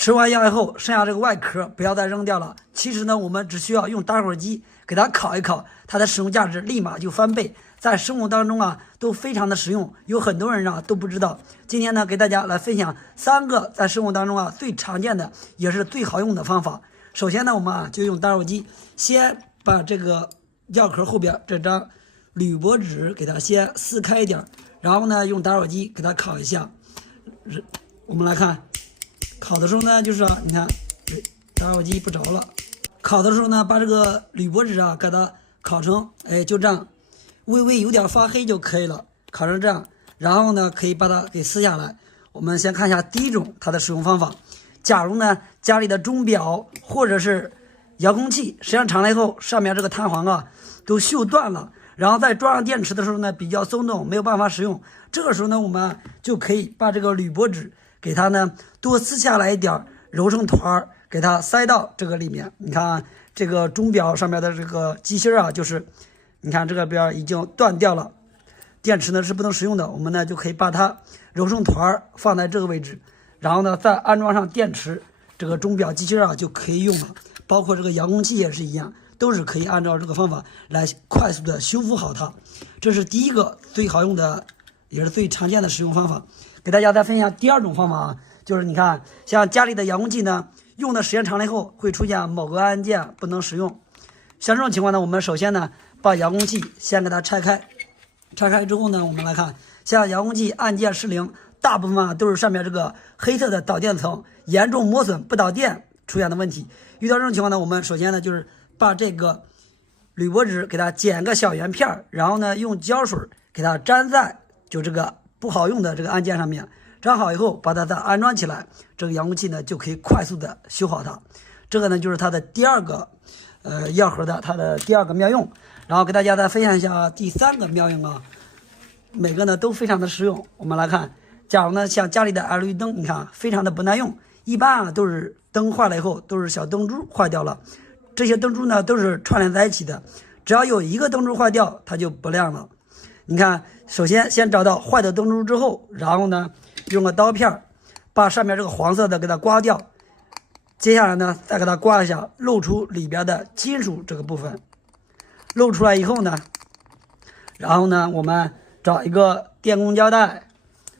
吃完药以后，剩下这个外壳不要再扔掉了。其实呢，我们只需要用打火机给它烤一烤，它的使用价值立马就翻倍。在生活当中啊，都非常的实用，有很多人啊都不知道。今天呢，给大家来分享3个在生活当中啊最常见的，也是最好用的方法。首先呢，我们啊就用打火机，先把这个药壳后边这张铝箔纸给它先撕开一点，然后呢用打火机给它烤一下。我们来看，烤的时候呢，就是你看，打火机不着了。烤的时候呢，把这个铝箔纸啊给它烤成，就这样。微微有点发黑就可以了，烤成这样，然后呢可以把它给撕下来。我们先看一下第一种它的使用方法。假如呢家里的钟表或者是遥控器时间长了以后，上面这个弹簧啊都锈断了，然后在装上电池的时候呢比较松动，没有办法使用。这个时候呢我们就可以把这个铝箔纸给它呢多撕下来一点，揉成团，给它塞到这个里面。你看这个钟表上面的这个机芯啊，就是你看这个边已经断掉了，电池呢是不能使用的。我们呢就可以把它揉成团放在这个位置，然后呢再安装上电池，这个钟表机芯啊就可以用了。包括这个遥控器也是一样，都是可以按照这个方法来快速的修复好它。这是第一个最好用的，也是最常见的使用方法。给大家再分享第二种方法啊，就是你看像家里的遥控器呢，用的时间长了以后会出现某个按键不能使用。像这种情况呢，我们首先呢把遥控器先给它拆开，拆开之后呢，我们来看，像遥控器按键失灵，大部分啊都是上面这个黑色的导电层严重磨损不导电出现的问题。遇到这种情况呢，我们首先呢就是把这个铝箔纸给它剪个小圆片，然后呢用胶水给它粘在就这个不好用的这个按键上面，粘好以后把它再安装起来，这个遥控器呢就可以快速的修好它。这个呢就是它的第二个药盒的它的第二个妙用。然后给大家再分享一下第3个妙用啊，每个呢都非常的实用。我们来看，假如呢像家里的 LED 灯，你看非常的不耐用，一般啊都是灯坏了以后都是小灯珠坏掉了，这些灯珠呢都是串联在一起的，只要有一个灯珠坏掉，它就不亮了。你看，首先先找到坏的灯珠之后，然后呢用个刀片把上面这个黄色的给它刮掉，接下来呢再给它刮一下，露出里边的金属这个部分。露出来以后呢，然后呢我们找一个电工胶带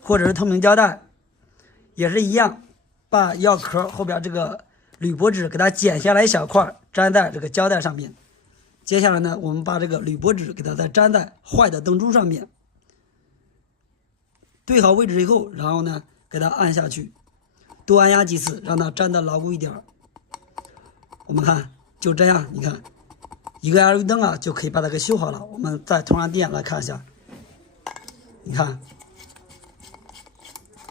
或者是透明胶带，也是一样，把药壳后边这个铝箔纸给它剪下来一小块，粘在这个胶带上面。接下来呢我们把这个铝箔纸给它再粘在坏的灯珠上面，对好位置以后，然后呢给它按下去，多按压几次，让它粘得牢固一点。我们看就这样，你看一个 LED 灯啊就可以把它给修好了。我们再通上电来看一下，你看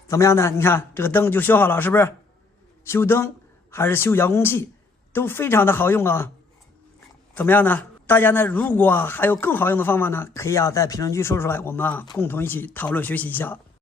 怎么样呢？你看这个灯就修好了，是不是？修灯还是修遥控器都非常的好用啊。怎么样呢？大家呢如果还有更好用的方法呢，可以在评论区说出来，我们共同一起讨论学习一下。